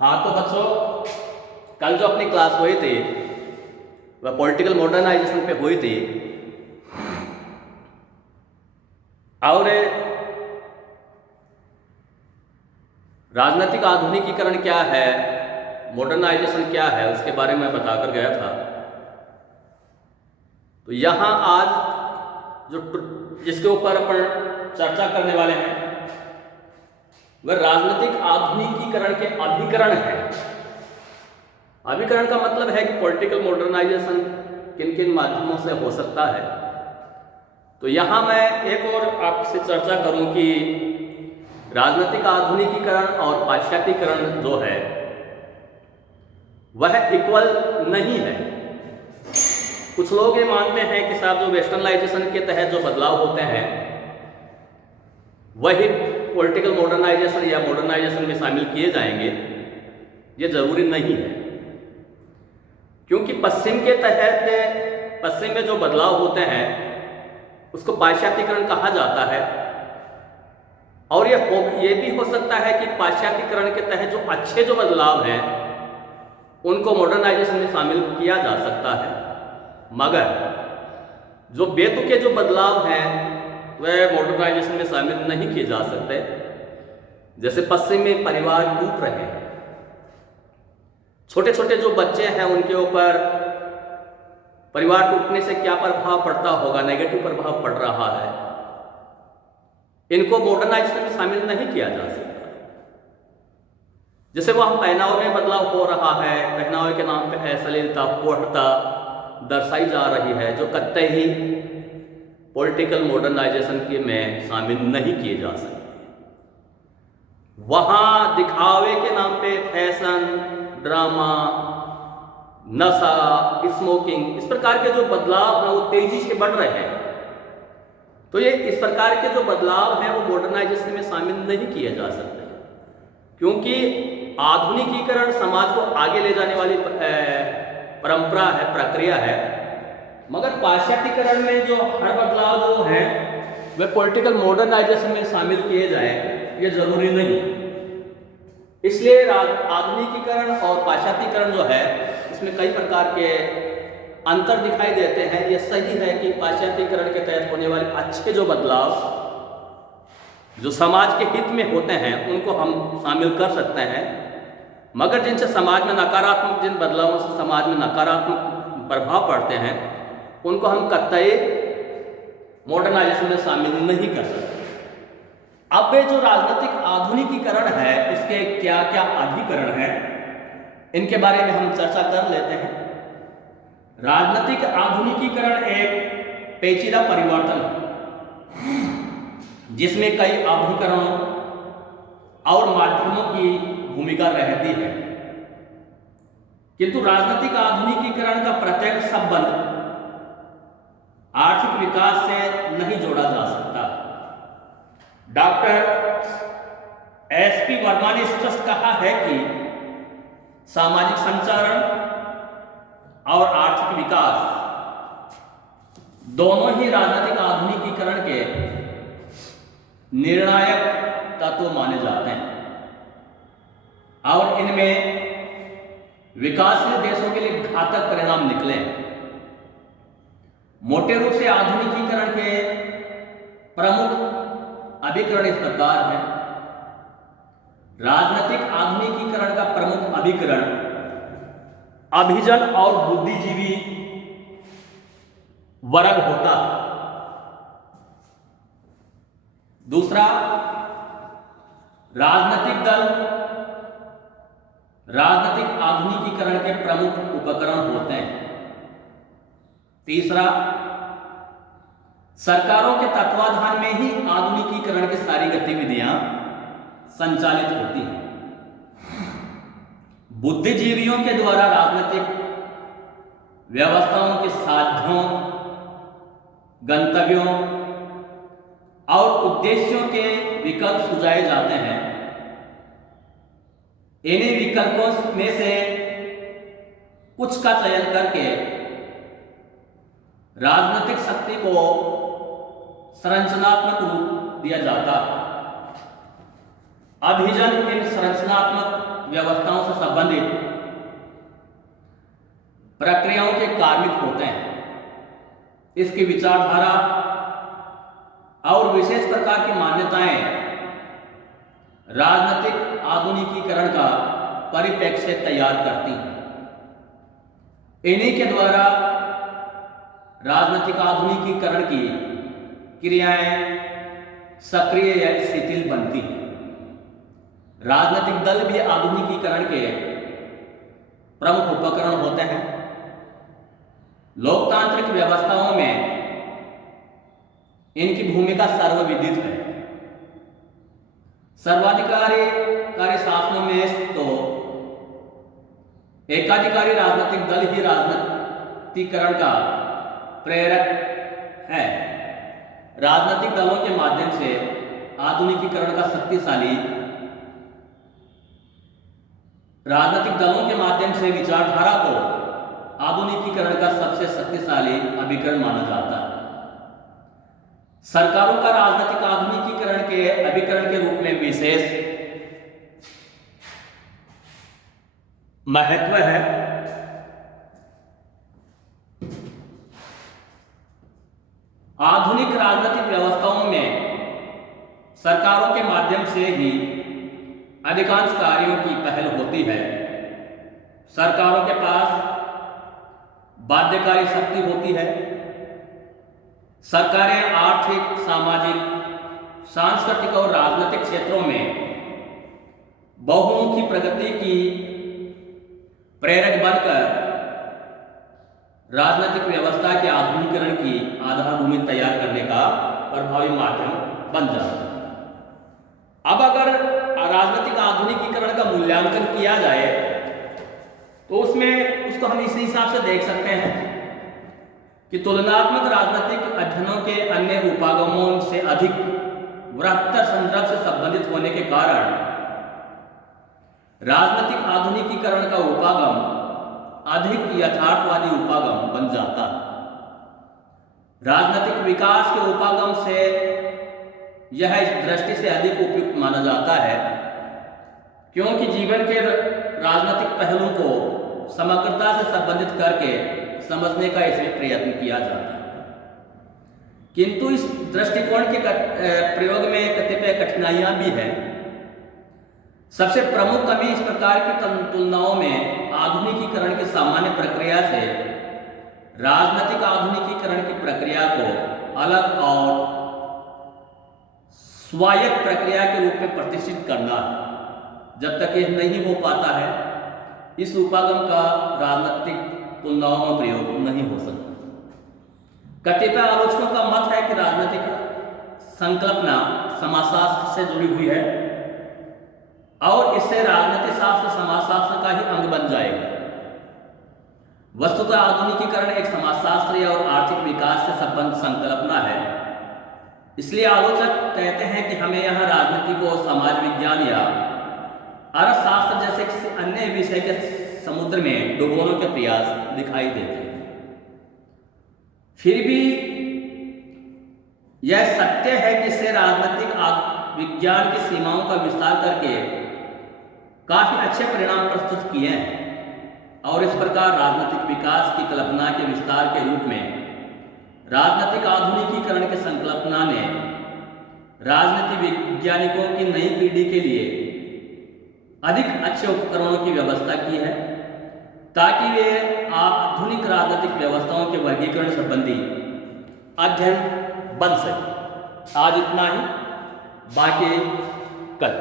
हाँ तो बच्चों, कल जो अपनी क्लास हुई थी वह पॉलिटिकल मॉडर्नाइजेशन पे हुई थी। और राजनीतिक आधुनिकीकरण क्या है, मॉडर्नाइजेशन क्या है, उसके बारे में बताकर गया था। तो यहाँ आज जो जिसके ऊपर अपन चर्चा करने वाले हैं वह राजनीतिक आधुनिकीकरण के अभिकरण है। अभिकरण का मतलब है कि पॉलिटिकल मॉडर्नाइजेशन किन किन माध्यमों से हो सकता है। तो यहाँ मैं एक और आपसे चर्चा करूं कि राजनीतिक आधुनिकीकरण और पाश्चात्यीकरण जो है वह इक्वल नहीं है। कुछ लोग ये मानते हैं कि साहब जो वेस्टर्नलाइजेशन के तहत जो बदलाव होते हैं वही पॉलिटिकल मॉडर्नाइजेशन या मॉडर्नाइजेशन में शामिल किए जाएंगे। ये जरूरी नहीं है, क्योंकि पश्चिम के तहत पश्चिम में जो बदलाव होते हैं उसको पाश्चात्यीकरण कहा जाता है। और ये भी हो सकता है कि पाश्चात्यीकरण के तहत जो अच्छे जो बदलाव हैं उनको मॉडर्नाइजेशन में शामिल किया जा सकता है, मगर जो बेतुके जो बदलाव हैं वह मॉडर्नाइजेशन में शामिल नहीं किए जा सकते। जैसे पश्चिम में परिवार टूट रहे हैं, छोटे छोटे जो बच्चे हैं उनके ऊपर परिवार टूटने से क्या प्रभाव पड़ता होगा, नेगेटिव प्रभाव पड़ रहा है। इनको मॉडर्नाइजेशन में शामिल नहीं किया जा सकता। जैसे वह पहनावे में बदलाव हो रहा है, पहनावे के नाम पे अश्लीलता पोढ़ता दर्शाई जा रही है, जो कतई ही पॉलिटिकल मॉडर्नाइजेशन के में शामिल नहीं किए जा सकते। वहाँ दिखावे के नाम पे फैशन, ड्रामा, नशा, स्मोकिंग, इस प्रकार के जो बदलाव हैं वो तेजी से बढ़ रहे हैं। तो ये इस प्रकार के जो बदलाव हैं वो मॉडर्नाइजेशन में शामिल नहीं किए जा सकते, क्योंकि आधुनिकीकरण समाज को आगे ले जाने वाली परंपरा है, प्रक्रिया है। मगर पाश्चात्यीकरण में जो हर बदलाव जो है वह पॉलिटिकल मॉडर्नाइजेशन में शामिल किए जाए, ये जरूरी नहीं। इसलिए आधुनिकीकरण और पाश्चात्यीकरण जो है इसमें कई प्रकार के अंतर दिखाई देते हैं। ये सही है कि पाश्चात्यीकरण के तहत होने वाले अच्छे जो बदलाव जो समाज के हित में होते हैं उनको हम शामिल कर सकते हैं, मगर जिनसे समाज में नकारात्मक, जिन बदलावों से समाज में नकारात्मक प्रभाव पड़ते हैं उनको हम कतई मॉडर्नाइजेशन में शामिल नहीं कर सकते। अब ये जो राजनीतिक आधुनिकीकरण है इसके क्या क्या अधिकरण हैं इनके बारे में हम चर्चा कर लेते हैं। राजनीतिक आधुनिकीकरण एक पेचीदा परिवर्तन है जिसमें कई अभिकरणों और माध्यमों की भूमिका रहती है, किंतु राजनीतिक आधुनिकीकरण का प्रत्यक्ष संबंध आर्थिक विकास से नहीं जोड़ा जा सकता। डॉक्टर एसपी वर्मा ने स्पष्ट कहा है कि सामाजिक संचारण और आर्थिक विकास दोनों ही राजनीतिक आधुनिकीकरण के निर्णायक तत्व माने जाते हैं और इनमें विकासशील देशों के लिए घातक परिणाम निकले। मोटे रूप से आधुनिकीकरण के प्रमुख अभिकरण इस प्रकार हैं। राजनीतिक आधुनिकीकरण का प्रमुख अभिकरण अभिजन और बुद्धिजीवी वर्ग होता है। दूसरा, राजनीतिक दल राजनीतिक आधुनिकीकरण के प्रमुख उपकरण होते हैं। तीसरा, सरकारों के तत्वाधान में ही आधुनिकीकरण की सारी गतिविधियां संचालित होती हैं। बुद्धिजीवियों के द्वारा राजनीतिक व्यवस्थाओं के साध्यों, गंतव्यों और उद्देश्यों के विकल्प सुझाए जाते हैं। इन्हीं विकल्पों में से कुछ का चयन करके राजनीतिक शक्ति को संरचनात्मक रूप दिया जाता है। अभिजन इन संरचनात्मक व्यवस्थाओं से संबंधित प्रक्रियाओं के कार्मिक होते हैं। इसकी विचारधारा और विशेष प्रकार की मान्यताएं राजनीतिक आधुनिकीकरण का परिप्रेक्ष्य तैयार करती हैं। इन्हीं के द्वारा राजनीतिक आधुनिकीकरण की क्रियाएं सक्रिय या शिथिल बनती हैं। राजनीतिक दल भी आधुनिकीकरण के प्रमुख उपकरण होते हैं। लोकतांत्रिक व्यवस्थाओं में इनकी भूमिका सर्वविदित है। सर्वाधिकारी शासनों में तो एकाधिकारी राजनीतिक दल ही राजनीतिकरण का प्रेरक है। राजनीतिक दलों के माध्यम से आधुनिकीकरण का शक्तिशाली राजनीतिक दलों के माध्यम से विचारधारा को आधुनिकीकरण का सबसे शक्तिशाली अभिकरण माना जाता है। सरकारों का राजनीतिक आधुनिकीकरण के अभिकरण के रूप में विशेष महत्व है। आधुनिक राजनीतिक व्यवस्थाओं में सरकारों के माध्यम से ही अधिकांश कार्यों की पहल होती है। सरकारों के पास बाध्यकारी शक्ति होती है। सरकारें आर्थिक, सामाजिक, सांस्कृतिक और राजनीतिक क्षेत्रों में बहुमुखी प्रगति की प्रेरक बनकर राजनीतिक व्यवस्था के आधुनिकीकरण की आधारभूमि तैयार करने का प्रभावी माध्यम बन जाता है। अब अगर राजनीतिक आधुनिकीकरण का मूल्यांकन किया जाए तो उसको हम इस हिसाब से देख सकते हैं कि तुलनात्मक राजनीतिक अध्ययनों के अन्य उपागमों से अधिक वृहत्तर संदर्भ से संबंधित होने के कारण राजनीतिक आधुनिकीकरण का उपागम अधिक यथार्थवादी उपागम बन जाता है। राजनीतिक विकास के उपागम से यह इस दृष्टि से अधिक उपयुक्त माना जाता है क्योंकि जीवन के राजनीतिक पहलुओं को समग्रता से संबंधित करके समझने का इसमें प्रयत्न किया जाता है। किंतु इस दृष्टिकोण के प्रयोग में कतिपय कठिनाइयां भी हैं। सबसे प्रमुख कमी इस प्रकार की तुलनाओं में आधुनिकीकरण की सामान्य प्रक्रिया से राजनीतिक आधुनिकीकरण की प्रक्रिया को अलग और स्वायत्त प्रक्रिया के रूप में प्रतिष्ठित करना। जब तक यह नहीं हो पाता है इस उपागम का राजनीतिक तुलनाओं में प्रयोग नहीं हो सकता। कतिपय आलोचकों का मत है कि राजनीतिक संकल्पना समाजशास्त्र से जुड़ी हुई है और इससे राजनीति शास्त्र समाजशास्त्र का ही अंग बन जाएगा। वस्तुतः आधुनिकीकरण एक समाजशास्त्रीय और आर्थिक विकास से संबंध संकल्पना है। इसलिए आलोचक कहते हैं कि हमें यहां राजनीति को समाज विज्ञान या अर्थशास्त्र जैसे किसी अन्य विषय के समुद्र में डुबोने के प्रयास दिखाई देते हैं। फिर भी यह सत्य है कि इससे राजनीतिक विज्ञान की सीमाओं का विस्तार करके काफी अच्छे परिणाम प्रस्तुत किए हैं और इस प्रकार राजनीतिक विकास की कल्पना के विस्तार के रूप में राजनीतिक आधुनिकीकरण की संकल्पना ने राजनीति वैज्ञानिकों की नई पीढ़ी के लिए अधिक अच्छे उपकरणों की व्यवस्था की है ताकि वे आधुनिक राजनीतिक व्यवस्थाओं के वर्गीकरण संबंधी अध्ययन बन सके। आज इतना ही, बाकी कल।